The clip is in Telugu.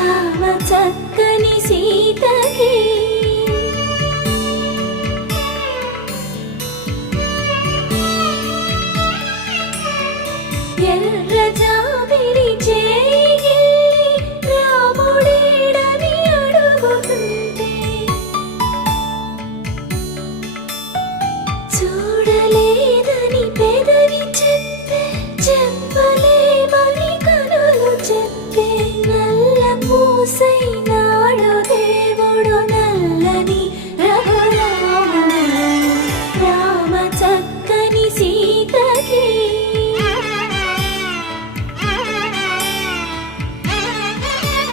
రామ చక్కని సీతకి ఎర్ర జాబిలి చేయి రాముడేడని అడుగుతుంటే చూడలేదని పెదవి చెప్పే చెప్పలేమని కనులు చెప్పే నల్ల పూసై